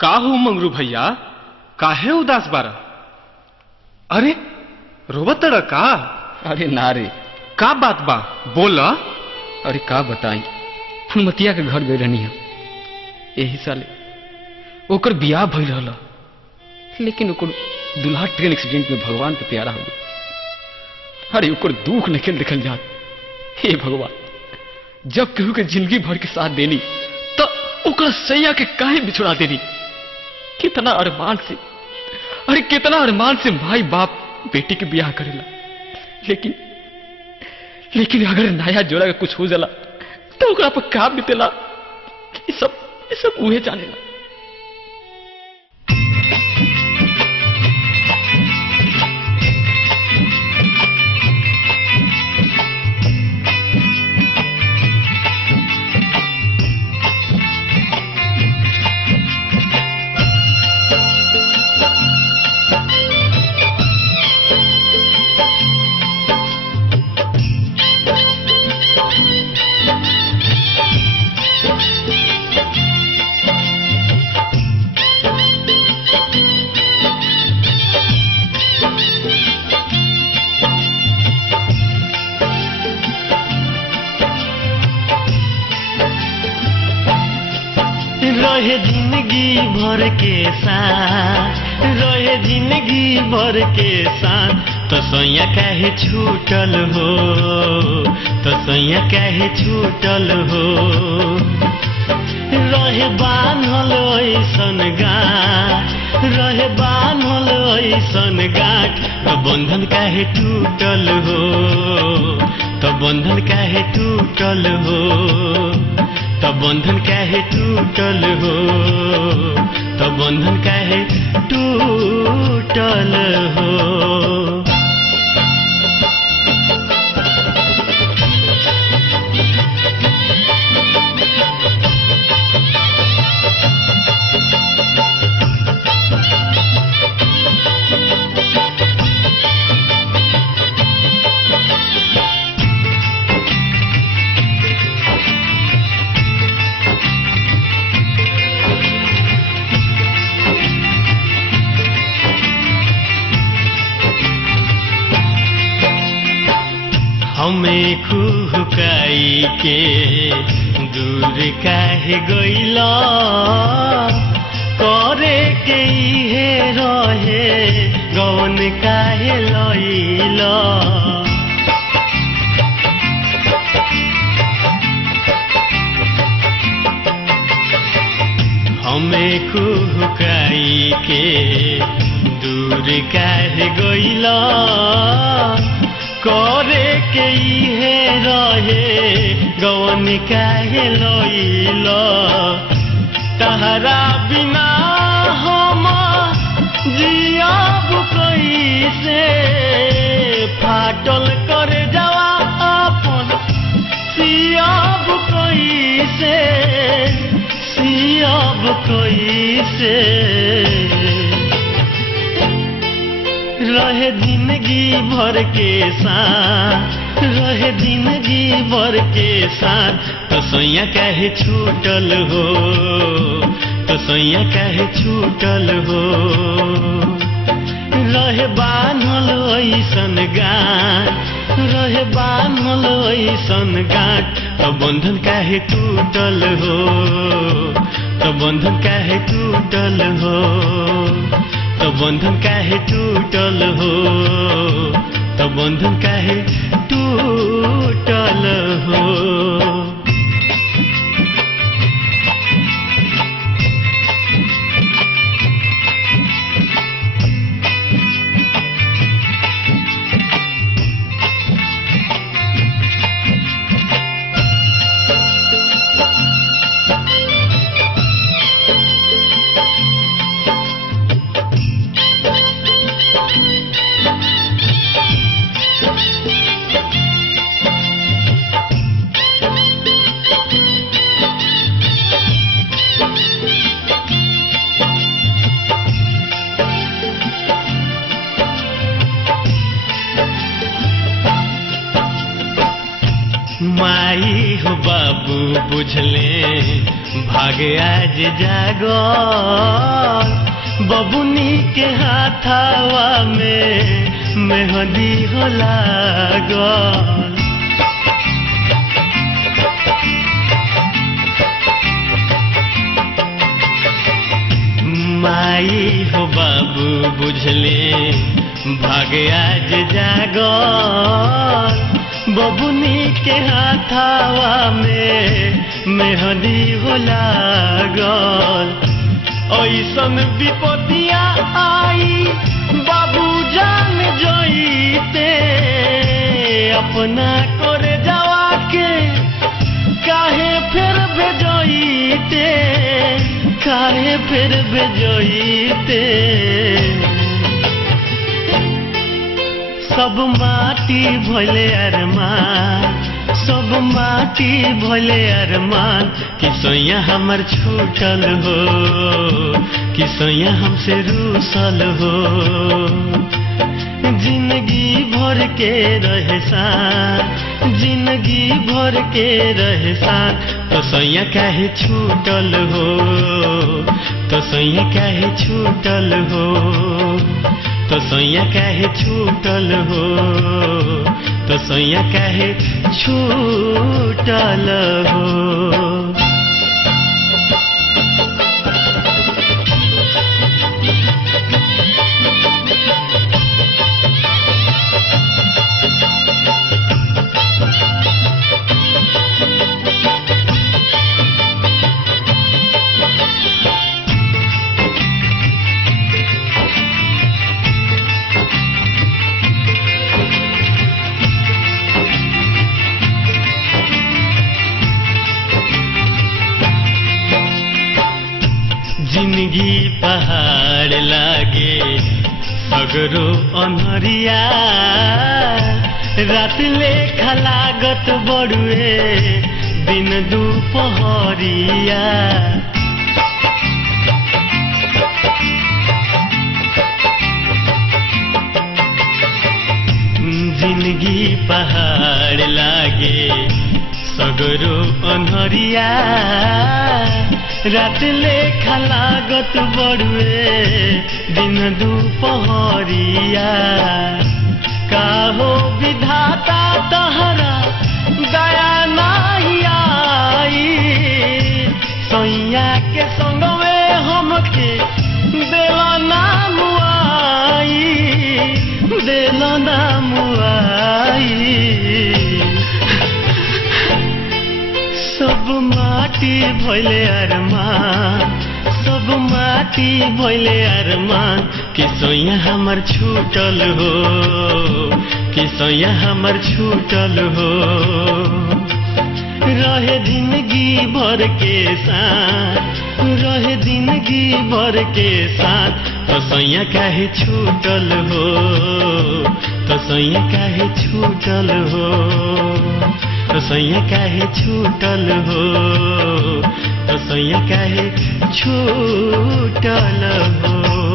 का हो मंगरू भैया, काहे उदास बारा? अरे रोवत का? अरे ना रे, का बात बा बोला। अरे का बताई, फुलमतिया के घर गई रहनी है। यही साले ओकर बियाह भइल रहला, लेकिन ओकर दुल्हा ट्रेन एक्सीडेंट में भगवान के प्यारा हो गई। अरे ओकर दुख नहीं देखल जात। हे भगवान, जब केहू के जिंदगी भर के साथ देनी तो ओकर सैया के काहे बिछुड़ा देनी। कितना अरमान से, अरे कितना अरमान से भाई बाप बेटी के ब्याह करेला, लेकिन अगर नया जोड़ा का कुछ हो जाला तो ओकरा पर का बीतेला, ये सब उहे जानेला। रहे जिंदगी भर के साथ, रहे जिंदगी भर के साथ, तो सैया काहे छूटल हो, तो सैया काहे छूटल हो। रहे बान्हल ऐसन गाँठ, रहे बान्हल ऐसन गाँठ, तो बंधन काहे टूटल हो, तो बंधन काहे टूटल हो, तो बंधन काहे टूटल हो, तो बंधन काहे टूटल हो। हमें खुहुकाई के दूर काहे गइला, करे के इहे रहे गौन काहे लइला। हमें खुहुकाई के दूर काहे गइला, करे के इहे रहे गौन काहे लइला। तहरा बिना हम जियाब कैसे, फाटल कर जावा अपन सियाब कैसे, सियाब कैसे। रहे जिंदगी भर के साथ, रहे जिंदगी भर के साथ, तो सैया काहे छूटल हो, तो सैया काहे छूटल हो। रहे बान्हल ऐसन गाँठ, रहे बान्हल ऐसन गाँठ, तो बंधन काहे टूटल हो, तो बंधन काहे टूटल हो, तो बंधन काहे टूटल हो, तो बंधन काहे टूटल हो। माई हो बाबू बुझले भाग आज जागो बबुनी के हाथावा में मेहंदी हो लागल। माई हो बाबू बुझले भाग्य आज जागल। बबुनी के हाथावा में मेहंदी हो लागल। ऐसन विपतिया आई बाबू जान जईते, अपना करे जावा के काहे फिर भेजईते, काहे फिर भेजईते। सब माटी भले अरमान, सब माटी भले अरमान। कि सोया हमर छूटल हो, कि सोया हमसे रूसल हो। जिंदगी भर के रहे साथ, जिंदगी भर के रहे साथ। तो सोया काहे छूटल हो, तो सोया काहे छूटल हो, तो सोया काहे छूटल हो, तो सोया काहे छूटल हो। जिंदगी पहाड़ लागे सगरो अनहरिया, रात लेखा लागत बड़ुए दिन दुपहरिया। जिंदगी पहाड़ लागे सगरो अनहरिया, रात लेखा लागत बड़ुए दिन दुपहरिया। काहो विधाता तहरा दया नाही आई, सैया के संगवे हमके देला नाम आई, देला नाम आई। सब माटी भइले अरमान, सब माटी भइले अरमान। कि सोया हमर छूटल हो, कि सोया हमर छूटल हो। रहे जिंदगी भर के साथ, रहे जिंदगी भर के साथ। तो सोया काहे छूटल हो, तो सोया काहे छूटल हो, तो सोया काहे छूटल हो, तो सोया काहे छूटल हो।